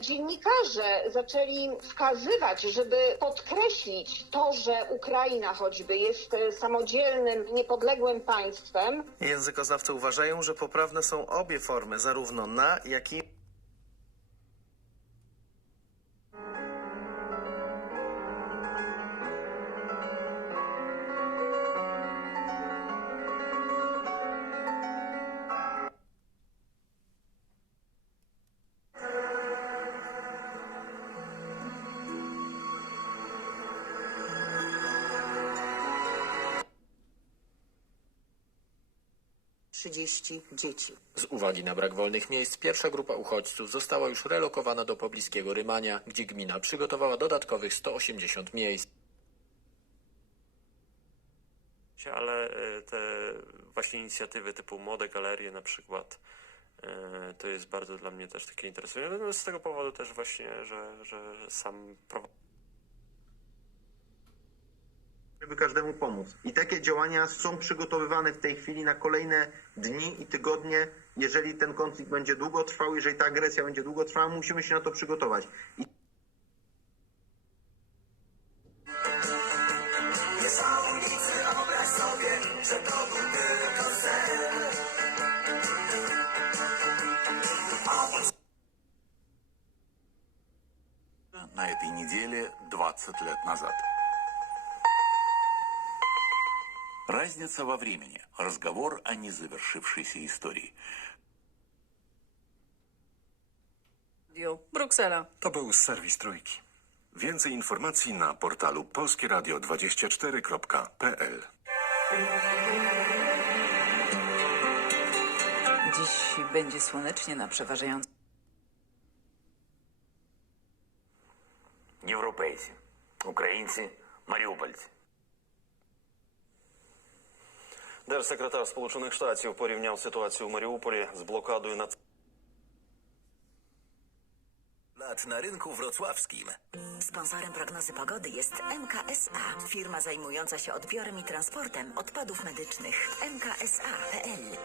dziennikarze zaczęli wskazywać, żeby podkreślić to, że Ukraina choćby jest e, samodzielnym, niepodległym państwem, Językoznawcy uważają, że poprawne są obie formy, zarówno na, jak i trzydzieści dzieci. Z uwagi na brak wolnych miejsc, pierwsza grupa uchodźców została już relokowana do pobliskiego Rymania, gdzie gmina przygotowała dodatkowych 180 miejsc. ale e, te właśnie inicjatywy typu Młode Galerie na przykład, e, to jest bardzo dla mnie też takie interesujące. No, z tego powodu też właśnie, że, że, że sam prowadzę żeby każdemu pomóc. I takie działania są przygotowywane w tej chwili na kolejne dni i tygodnie. Jeżeli ten konflikt będzie długo trwał, jeżeli ta agresja będzie długo trwała, musimy się na to przygotować. I на этой неделе 20 лет назад. Разница во времени. Разговор о незавершившейся истории. Bruksela. To był serwis Trójki. Więcej informacji na portalu polskieradio24.pl. Dziś będzie słonecznie na przeważająco. Європейці, українці, маріупольці. Держсекретар Сполучених Штатів порівняв ситуацію у Маріуполі з блокадою над Na rynku wrocławskim. Sponsorem prognozy pogody jest MKSA, firma zajmująca się odbiorem i transportem odpadów medycznych. MKSA.pl